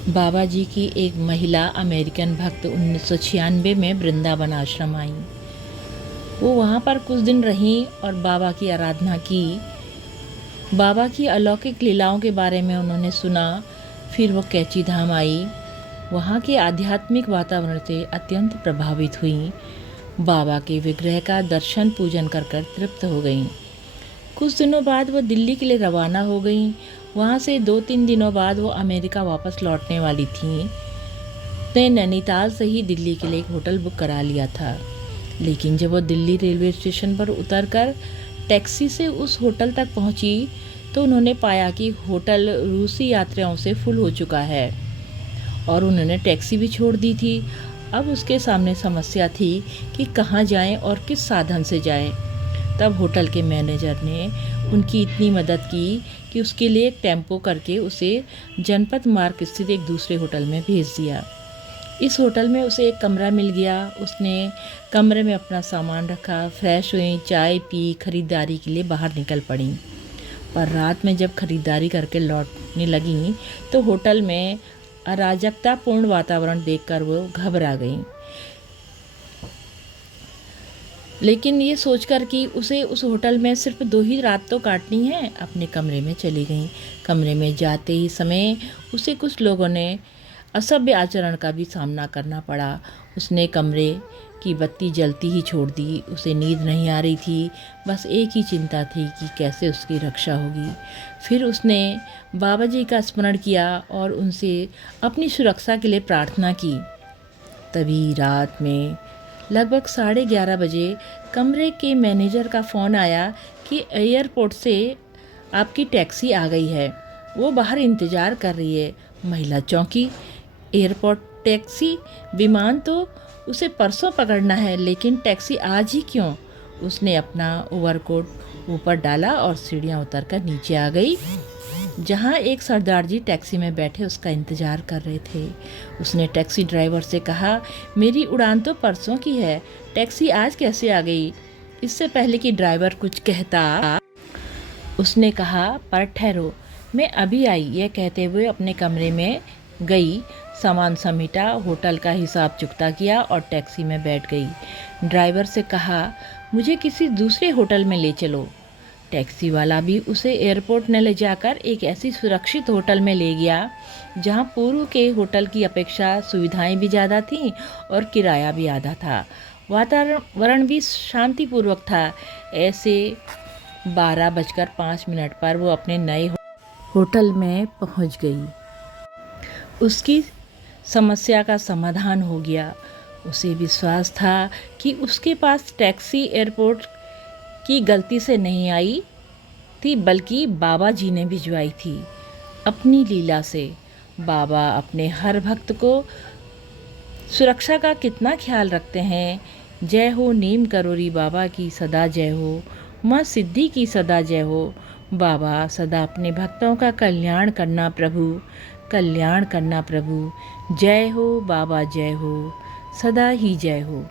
बाबा जी की एक महिला अमेरिकन भक्त 1996 में वृंदावन आश्रम आई। वो वहाँ पर कुछ दिन रहीं और बाबा की आराधना की। बाबा की अलौकिक लीलाओं के बारे में उन्होंने सुना। फिर वो कैची धाम आई। वहाँ के आध्यात्मिक वातावरण से अत्यंत प्रभावित हुई। बाबा के विग्रह का दर्शन पूजन कर कर तृप्त हो गईं। कुछ दिनों बाद वो दिल्ली के लिए रवाना हो गईं। वहाँ से 2-3 दिनों बाद वो अमेरिका वापस लौटने वाली थीं। उसने नैनीताल से ही दिल्ली के लिए एक होटल बुक करा लिया था। लेकिन जब वो दिल्ली रेलवे स्टेशन पर उतरकर टैक्सी से उस होटल तक पहुंची तो उन्होंने पाया कि होटल रूसी यात्रियों से फुल हो चुका है और उन्होंने टैक्सी भी छोड़ दी थी। अब उसके सामने समस्या थी कि कहाँ जाएं और किस साधन से जाएं। तब होटल के मैनेजर ने उनकी इतनी मदद की कि उसके लिए एक टेम्पो करके उसे जनपद मार्ग स्थित एक दूसरे होटल में भेज दिया। इस होटल में उसे एक कमरा मिल गया। उसने कमरे में अपना सामान रखा, फ्रेश हुई, चाय पी, खरीदारी के लिए बाहर निकल पड़ी। पर रात में जब खरीदारी करके लौटने लगी तो होटल में अराजकतापूर्ण वातावरण देखकर वो घबरा गई। लेकिन ये सोचकर कि उसे उस होटल में सिर्फ 2 ही रात तो काटनी है, अपने कमरे में चली गई। कमरे में जाते ही समय उसे कुछ लोगों ने असभ्य आचरण का भी सामना करना पड़ा। उसने कमरे की बत्ती जलती ही छोड़ दी। उसे नींद नहीं आ रही थी, बस एक ही चिंता थी कि कैसे उसकी रक्षा होगी। फिर उसने बाबा जी का स्मरण किया और उनसे अपनी सुरक्षा के लिए प्रार्थना की। तभी रात में लगभग 11:30 बजे कमरे के मैनेजर का फ़ोन आया कि एयरपोर्ट से आपकी टैक्सी आ गई है, वो बाहर इंतज़ार कर रही है। महिला चौंकी। Airport taxi? विमान तो उसे परसों पकड़ना है, लेकिन टैक्सी आज ही क्यों? उसने अपना ओवरकोट ऊपर डाला और सीढ़ियाँ उतरकर नीचे आ गई, जहाँ एक सरदार जी टैक्सी में बैठे उसका इंतज़ार कर रहे थे। उसने टैक्सी ड्राइवर से कहा, मेरी उड़ान तो परसों की है, टैक्सी आज कैसे आ गई? इससे पहले कि ड्राइवर कुछ कहता उसने कहा, पर ठहरो, मैं अभी आई। यह कहते हुए अपने कमरे में गई, सामान समेटा, होटल का हिसाब चुकता किया और टैक्सी में बैठ गई। ड्राइवर से कहा, मुझे किसी दूसरे होटल में ले चलो। टैक्सी वाला भी उसे एयरपोर्ट न ले जाकर एक ऐसी सुरक्षित होटल में ले गया जहां पूर्व के होटल की अपेक्षा सुविधाएं भी ज़्यादा थीं और किराया भी आधा था। वातावरण भी शांतिपूर्वक था। ऐसे 12:05 पर वो अपने नए होटल में पहुंच गई। उसकी समस्या का समाधान हो गया। उसे विश्वास था कि उसके पास टैक्सी एयरपोर्ट की गलती से नहीं आई थी, बल्कि बाबा जी ने भिजवाई थी अपनी लीला से। बाबा अपने हर भक्त को सुरक्षा का कितना ख्याल रखते हैं। जय हो नीम करोरी बाबा की सदा जय हो, माँ सिद्धि की सदा जय हो। बाबा सदा अपने भक्तों का कल्याण करना प्रभु, कल्याण करना प्रभु। जय हो बाबा, जय हो, सदा ही जय हो।